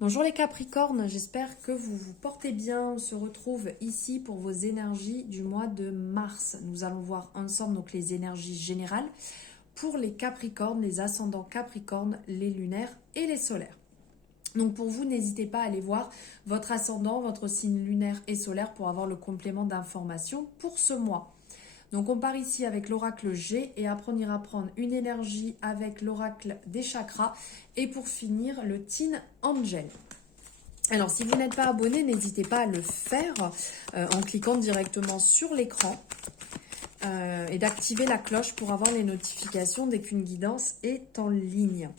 Bonjour les Capricornes, j'espère que vous vous portez bien. On se retrouve ici pour vos énergies du mois de mars. Nous allons voir ensemble donc les énergies générales pour les Capricornes, les ascendants Capricornes, les lunaires et les solaires. Donc pour vous, n'hésitez pas à aller voir votre ascendant, votre signe lunaire et solaire pour avoir le complément d'information pour ce mois. Donc on part ici avec l'oracle G et après on ira prendre une énergie avec l'oracle des chakras et pour finir le Teen Angel. Alors si vous n'êtes pas abonné, n'hésitez pas à le faire en cliquant directement sur l'écran et d'activer la cloche pour avoir les notifications dès qu'une guidance est en ligne.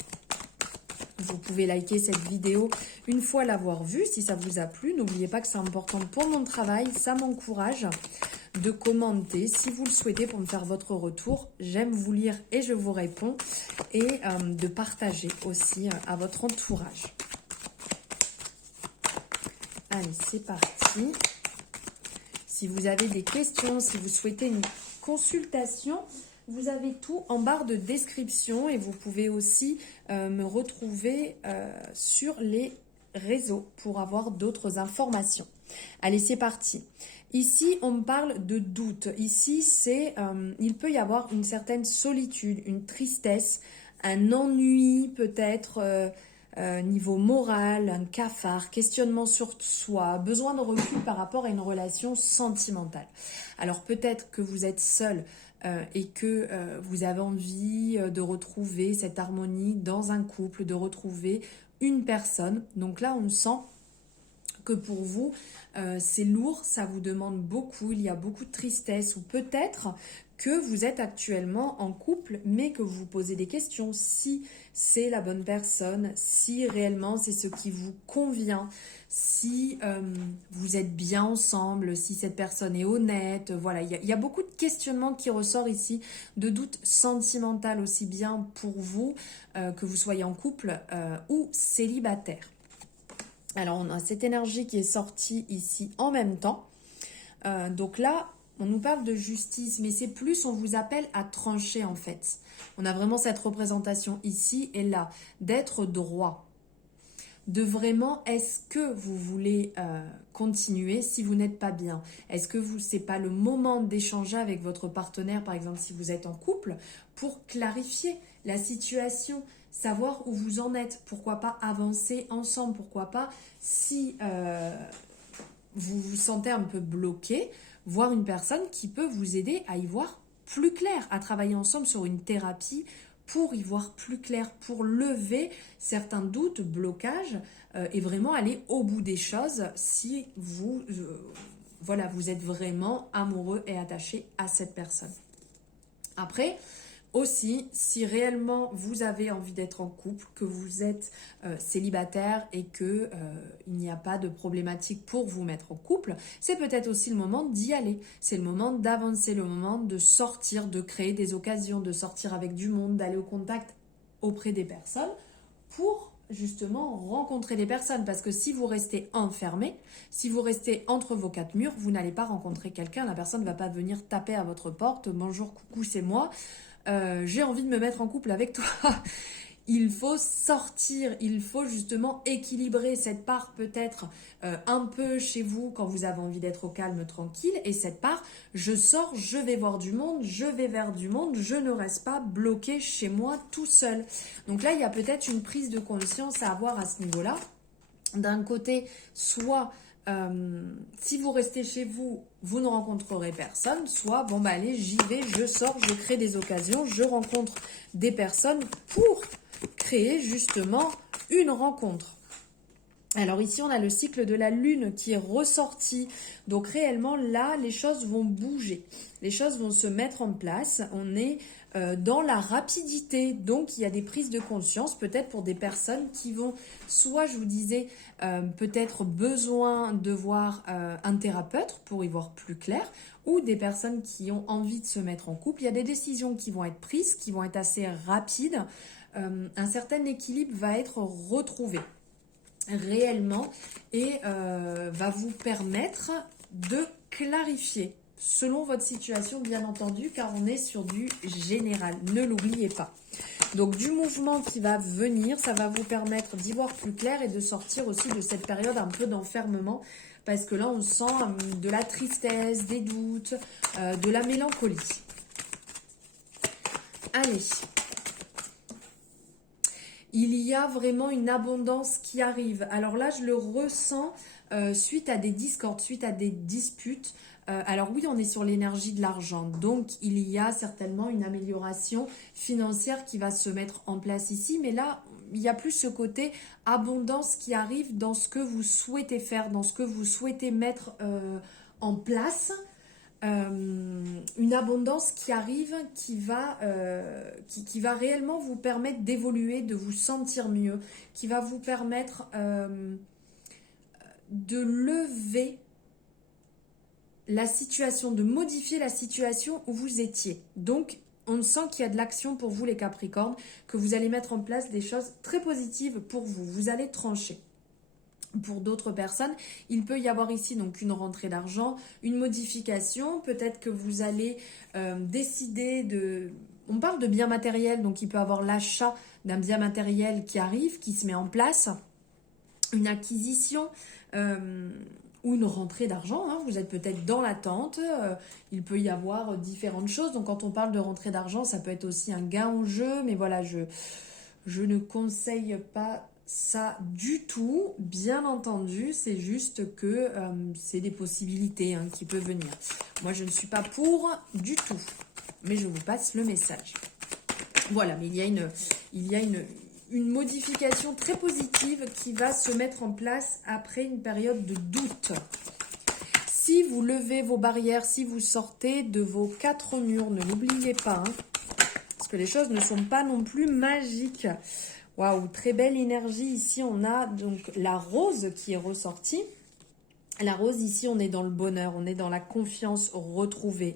Vous pouvez liker cette vidéo une fois l'avoir vue si ça vous a plu. N'oubliez pas que c'est important pour mon travail, ça m'encourage de commenter si vous le souhaitez pour me faire votre retour. J'aime vous lire et je vous réponds et de partager aussi à votre entourage. Allez, c'est parti. Si vous avez des questions, si vous souhaitez une consultation, vous avez tout en barre de description et vous pouvez aussi me retrouver sur les réseaux pour avoir d'autres informations. Allez, c'est parti. Ici, on me parle de doute. Ici, il peut y avoir une certaine solitude, une tristesse, un ennui peut-être niveau moral, un cafard, questionnement sur soi, besoin de recul par rapport à une relation sentimentale. Alors peut-être que vous êtes seul et que vous avez envie de retrouver cette harmonie dans un couple, de retrouver une personne. Donc là, on sent que pour vous, c'est lourd, ça vous demande beaucoup, il y a beaucoup de tristesse ou peut-être que vous êtes actuellement en couple mais que vous vous posez des questions si c'est la bonne personne, si réellement c'est ce qui vous convient, si vous êtes bien ensemble, si cette personne est honnête. Voilà, il y a beaucoup de questionnements qui ressortent ici, de doutes sentimentaux aussi bien pour vous que vous soyez en couple ou célibataire. Alors, on a cette énergie qui est sortie ici en même temps. Donc là, on nous parle de justice, mais c'est plus, on vous appelle à trancher en fait. On a vraiment cette représentation ici et là, d'être droit. De vraiment, est-ce que vous voulez continuer si vous n'êtes pas bien? Est-ce que c'est pas le moment d'échanger avec votre partenaire, par exemple si vous êtes en couple, pour clarifier la situation, savoir où vous en êtes? Pourquoi pas avancer ensemble? Pourquoi pas, si vous vous sentez un peu bloqué, voir une personne qui peut vous aider à y voir plus clair, à travailler ensemble sur une thérapie pour y voir plus clair, pour lever certains doutes, blocages et vraiment aller au bout des choses si vous, voilà, vous êtes vraiment amoureux et attaché à cette personne. Après, aussi, si réellement vous avez envie d'être en couple, que vous êtes célibataire et que il n'y a pas de problématique pour vous mettre en couple, c'est peut-être aussi le moment d'y aller. C'est le moment d'avancer, le moment de sortir, de créer des occasions, de sortir avec du monde, d'aller au contact auprès des personnes pour justement rencontrer des personnes. Parce que si vous restez enfermé, si vous restez entre vos quatre murs, vous n'allez pas rencontrer quelqu'un. La personne ne va pas venir taper à votre porte. Bonjour, coucou, c'est moi. J'ai envie de me mettre en couple avec toi. Il faut sortir, il faut justement équilibrer cette part peut-être un peu chez vous quand vous avez envie d'être au calme, tranquille, et cette part, je sors, je vais voir du monde, je vais vers du monde, je ne reste pas bloqué chez moi tout seul. Donc là, il y a peut-être une prise de conscience à avoir à ce niveau-là. D'un côté, soit si vous restez chez vous, vous ne rencontrerez personne, soit bon bah allez, j'y vais, je sors, je crée des occasions, je rencontre des personnes pour créer justement une rencontre. Alors ici, on a le cycle de la lune qui est ressorti. Donc réellement, là, les choses vont bouger. Les choses vont se mettre en place. On est dans la rapidité. Donc, il y a des prises de conscience, peut-être pour des personnes qui vont, soit, je vous disais, peut-être besoin de voir un thérapeute pour y voir plus clair, ou des personnes qui ont envie de se mettre en couple. Il y a des décisions qui vont être prises, qui vont être assez rapides. Un certain équilibre va être retrouvé réellement et va vous permettre de clarifier selon votre situation, bien entendu, car on est sur du général. Ne l'oubliez pas. Donc, du mouvement qui va venir, ça va vous permettre d'y voir plus clair et de sortir aussi de cette période un peu d'enfermement. Parce que là, on sent de la tristesse, des doutes, de la mélancolie. Allez. Il y a vraiment une abondance qui arrive. Alors là, je le ressens suite à des discordes, suite à des disputes. Alors oui, on est sur l'énergie de l'argent. Donc, il y a certainement une amélioration financière qui va se mettre en place ici. Mais là, il y a plus ce côté abondance qui arrive dans ce que vous souhaitez faire, dans ce que vous souhaitez mettre en place. Une abondance qui arrive, qui va réellement vous permettre d'évoluer, de vous sentir mieux, qui va vous permettre de lever la situation, de modifier la situation où vous étiez. Donc, on sent qu'il y a de l'action pour vous les Capricornes, que vous allez mettre en place des choses très positives pour vous. Vous allez trancher. Pour d'autres personnes, il peut y avoir ici donc une rentrée d'argent, une modification. Peut-être que vous allez décider de... On parle de biens matériels, donc il peut y avoir l'achat d'un bien matériel qui arrive, qui se met en place, une acquisition ou une rentrée d'argent. Hein. Vous êtes peut-être dans l'attente. Il peut y avoir différentes choses. Donc quand on parle de rentrée d'argent, ça peut être aussi un gain en jeu. Mais voilà, je ne conseille pas ça du tout, bien entendu, c'est juste que c'est des possibilités qui peuvent venir. Moi, je ne suis pas pour du tout, mais je vous passe le message. Voilà, mais il y a une modification très positive qui va se mettre en place après une période de doute. Si vous levez vos barrières, si vous sortez de vos 4 murs, ne l'oubliez pas, parce que les choses ne sont pas non plus magiques. Waouh, très belle énergie. Ici, on a donc la rose qui est ressortie. La rose, ici, on est dans le bonheur, on est dans la confiance retrouvée.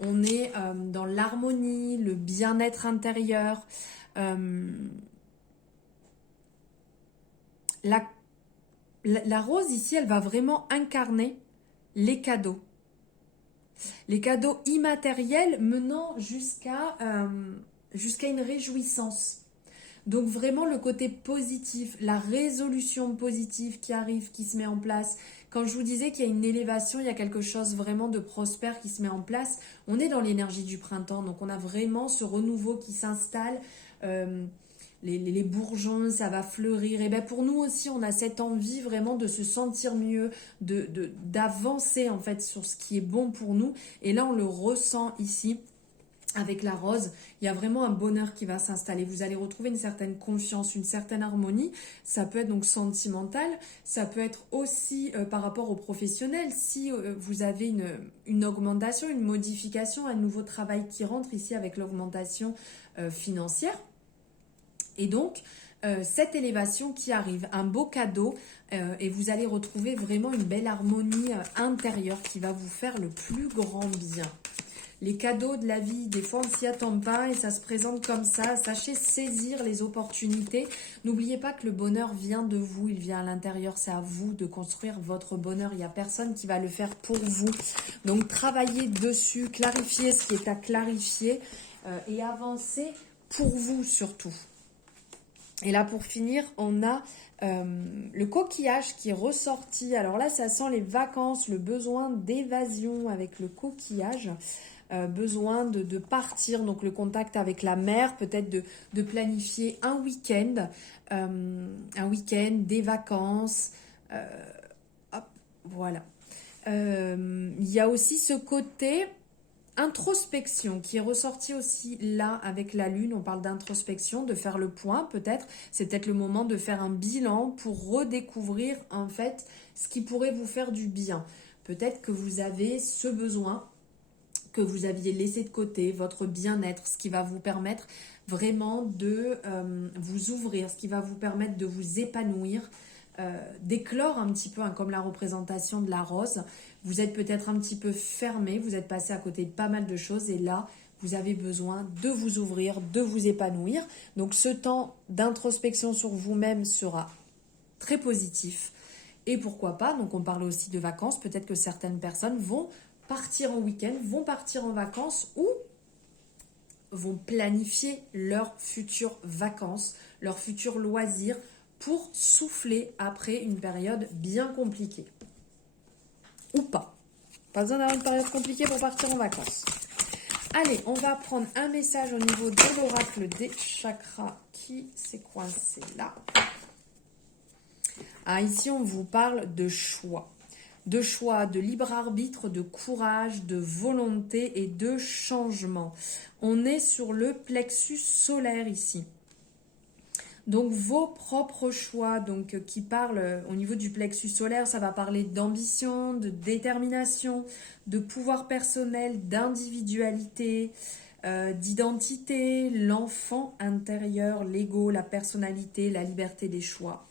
On est dans l'harmonie, le bien-être intérieur. La rose, ici, elle va vraiment incarner les cadeaux. Les cadeaux immatériels menant jusqu'à une réjouissance. Donc vraiment le côté positif, la résolution positive qui arrive, qui se met en place. Quand je vous disais qu'il y a une élévation, il y a quelque chose vraiment de prospère qui se met en place. On est dans l'énergie du printemps, donc on a vraiment ce renouveau qui s'installe. Les bourgeons, ça va fleurir. Et bien pour nous aussi, on a cette envie vraiment de se sentir mieux, d'avancer en fait sur ce qui est bon pour nous. Et là, on le ressent ici. Avec la rose, il y a vraiment un bonheur qui va s'installer. Vous allez retrouver une certaine confiance, une certaine harmonie. Ça peut être donc sentimental. Ça peut être aussi par rapport aux professionnels. Si vous avez une augmentation, une modification, un nouveau travail qui rentre ici avec l'augmentation financière. Et donc, cette élévation qui arrive, un beau cadeau. Et vous allez retrouver vraiment une belle harmonie intérieure qui va vous faire le plus grand bien. Les cadeaux de la vie, des fois on ne s'y attend pas et ça se présente comme ça. Sachez saisir les opportunités. N'oubliez pas que le bonheur vient de vous, il vient à l'intérieur. C'est à vous de construire votre bonheur. Il n'y a personne qui va le faire pour vous. Donc travaillez dessus, clarifiez ce qui est à clarifier et avancez pour vous surtout. Et là pour finir, on a le coquillage qui est ressorti. Alors là, ça sent les vacances, le besoin d'évasion avec le coquillage. Besoin de partir, donc le contact avec la mer, peut-être de planifier un week-end, des vacances, hop, voilà. Il y a aussi ce côté introspection qui est ressorti aussi là avec la lune. On parle d'introspection, de faire le point peut-être. C'est peut-être le moment de faire un bilan pour redécouvrir en fait ce qui pourrait vous faire du bien. Peut-être que vous avez ce besoin que vous aviez laissé de côté, votre bien-être, ce qui va vous permettre vraiment de vous ouvrir, ce qui va vous permettre de vous épanouir, d'éclore un petit peu, comme la représentation de la rose. Vous êtes peut-être un petit peu fermé, vous êtes passé à côté de pas mal de choses et là, vous avez besoin de vous ouvrir, de vous épanouir. Donc ce temps d'introspection sur vous-même sera très positif. Et pourquoi pas, donc on parle aussi de vacances, peut-être que certaines personnes vont partir en week-end, vont partir en vacances ou vont planifier leurs futures vacances, leurs futurs loisirs pour souffler après une période bien compliquée. Ou pas. Pas besoin d'avoir une période compliquée pour partir en vacances. Allez, on va prendre un message au niveau de l'oracle des chakras qui s'est coincé là. Ah, ici, on vous parle de choix. De choix, de libre arbitre, de courage, de volonté et de changement. On est sur le plexus solaire ici. Donc vos propres choix, donc qui parlent au niveau du plexus solaire, ça va parler d'ambition, de détermination, de pouvoir personnel, d'individualité, d'identité, l'enfant intérieur, l'ego, la personnalité, la liberté des choix.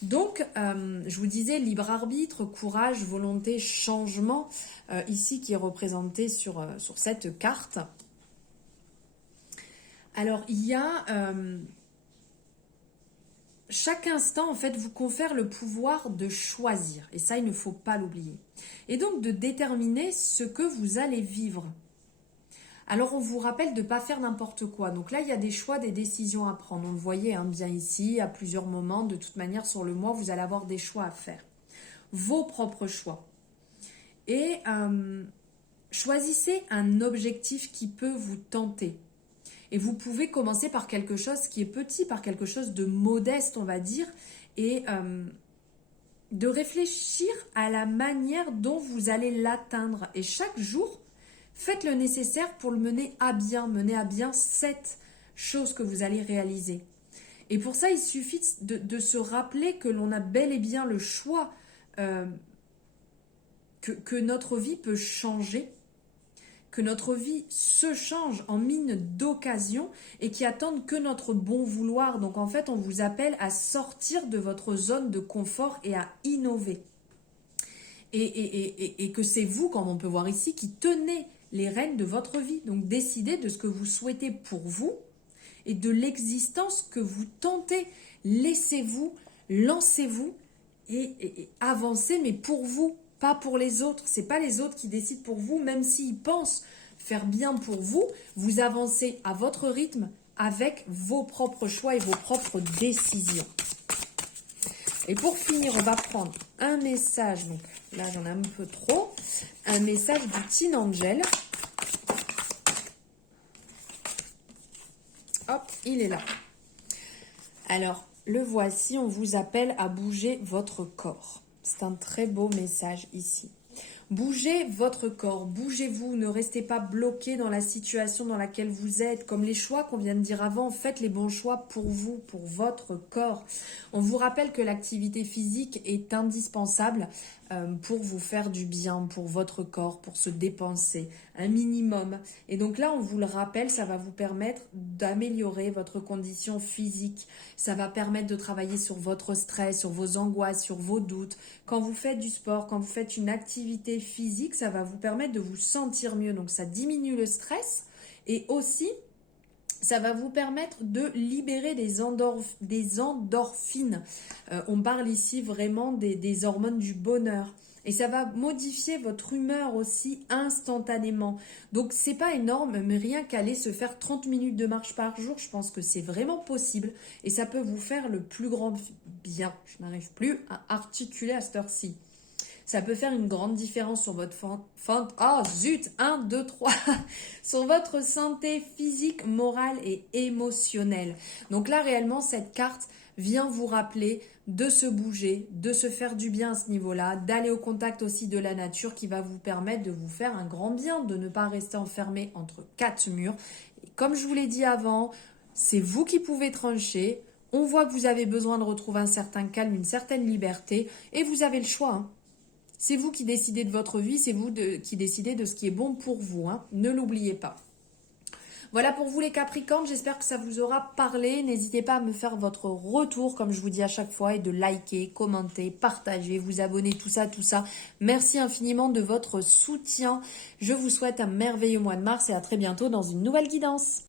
Donc, je vous disais, libre arbitre, courage, volonté, changement, ici qui est représenté sur cette carte. Alors, il y a... chaque instant, en fait, vous confère le pouvoir de choisir. Et ça, il ne faut pas l'oublier. Et donc, de déterminer ce que vous allez vivre. Alors, on vous rappelle de ne pas faire n'importe quoi. Donc là, il y a des choix, des décisions à prendre. On le voyait bien ici, à plusieurs moments. De toute manière, sur le mois, vous allez avoir des choix à faire. Vos propres choix. Et choisissez un objectif qui peut vous tenter. Et vous pouvez commencer par quelque chose qui est petit, par quelque chose de modeste, on va dire. Et de réfléchir à la manière dont vous allez l'atteindre. Et chaque jour, faites le nécessaire pour le mener à bien cette chose que vous allez réaliser. Et pour ça, il suffit de se rappeler que l'on a bel et bien le choix, que notre vie peut changer, que notre vie se change en mine d'occasion et qui attendent que notre bon vouloir. Donc en fait, on vous appelle à sortir de votre zone de confort et à innover. Et que c'est vous, comme on peut voir ici, qui tenez les rênes de votre vie. Donc décidez de ce que vous souhaitez pour vous et de l'existence que vous tentez. Laissez-vous, lancez-vous et avancez, mais pour vous, pas pour les autres. C'est pas les autres qui décident pour vous, même s'ils pensent faire bien pour vous. Vous avancez à votre rythme avec vos propres choix et vos propres décisions. Et pour finir, on va prendre un message. Donc là, j'en ai un peu trop. Un message du Teen Angel. Hop, il est là. Alors, le voici. On vous appelle à bouger votre corps. C'est un très beau message ici. Bougez votre corps, bougez-vous, ne restez pas bloqué dans la situation dans laquelle vous êtes. Comme les choix qu'on vient de dire avant, faites les bons choix pour vous, pour votre corps. On vous rappelle que l'activité physique est indispensable pour vous faire du bien, pour votre corps, pour se dépenser, un minimum. Et donc là, on vous le rappelle, ça va vous permettre d'améliorer votre condition physique. Ça va permettre de travailler sur votre stress, sur vos angoisses, sur vos doutes. Quand vous faites du sport, quand vous faites une activité physique, ça va vous permettre de vous sentir mieux. Donc ça diminue le stress et aussi ça va vous permettre de libérer des endorphines. On parle ici vraiment des hormones du bonheur. Et ça va modifier votre humeur aussi instantanément. Donc c'est pas énorme, mais rien qu'aller se faire 30 minutes de marche par jour, je pense que c'est vraiment possible. Et ça peut vous faire le plus grand bien. Je n'arrive plus à articuler à cette heure-ci. Ça peut faire une grande différence sur votre sur votre santé physique, morale et émotionnelle. Donc là, réellement, cette carte vient vous rappeler de se bouger, de se faire du bien à ce niveau-là, d'aller au contact aussi de la nature qui va vous permettre de vous faire un grand bien, de ne pas rester enfermé entre quatre murs. Et comme je vous l'ai dit avant, c'est vous qui pouvez trancher. On voit que vous avez besoin de retrouver un certain calme, une certaine liberté et vous avez le choix, hein. C'est vous qui décidez de votre vie, c'est vous qui décidez de ce qui est bon pour vous, hein. Ne l'oubliez pas. Voilà pour vous les Capricornes, j'espère que ça vous aura parlé. N'hésitez pas à me faire votre retour, comme je vous dis à chaque fois, et de liker, commenter, partager, vous abonner, tout ça, tout ça. Merci infiniment de votre soutien. Je vous souhaite un merveilleux mois de mars et à très bientôt dans une nouvelle guidance.